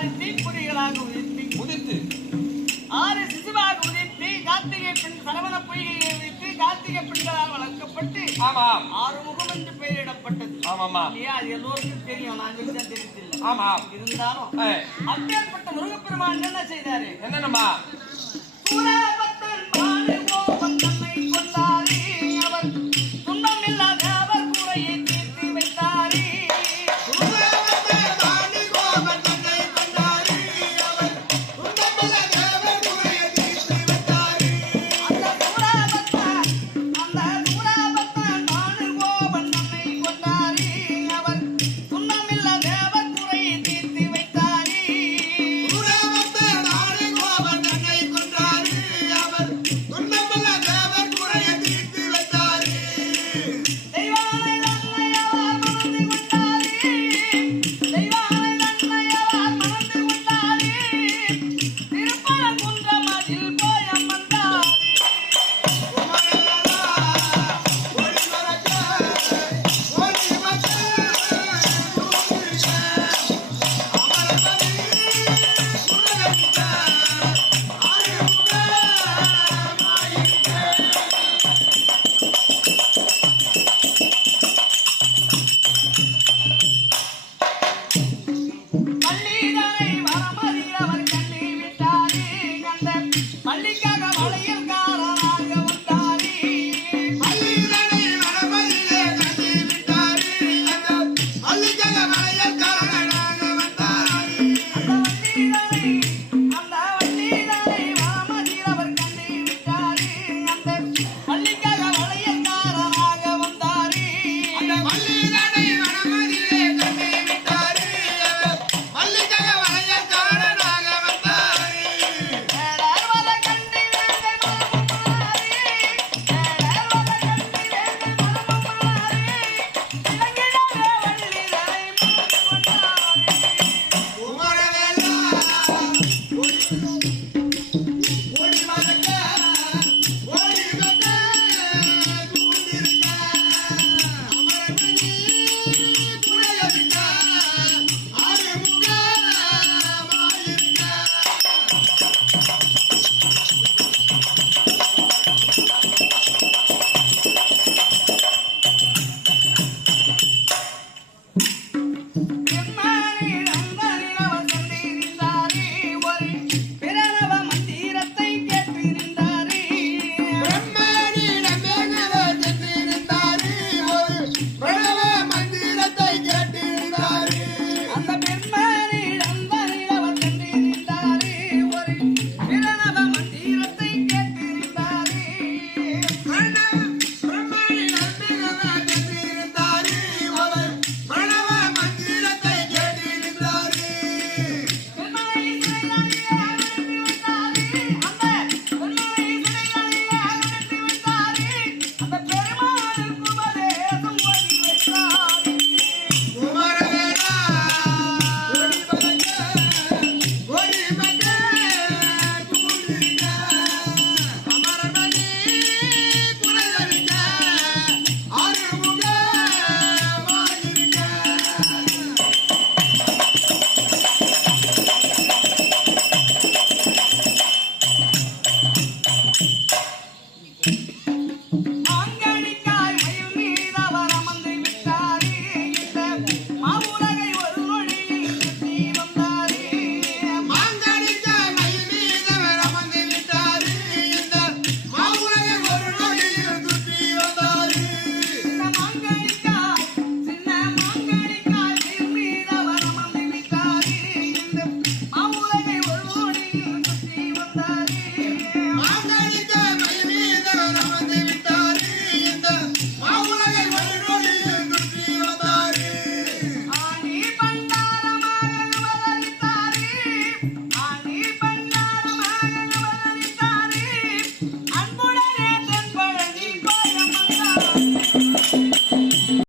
ஆறு தீப்பொறிகளாக உதித்து உதித்து. ஆறு சிசுவாக உதித்து கார்த்திகை பெண் சரவண பொய்கையை உதித்து கார்த்திகை பெண்களால் வளர்க்கப்பட்டு ஆறு முகம் என்று பெயரிடப்பட்டது. ஆமாமா இல்லையா? அது எல்லோருக்கும் தெரியும். நாங்கள் தான் தெரிவித்தில்லை ஆமாம். இருந்தாலும் அப்பேற்பட்ட முருகப்பெருமான் என்ன செய்தாரு? என்னென்னமா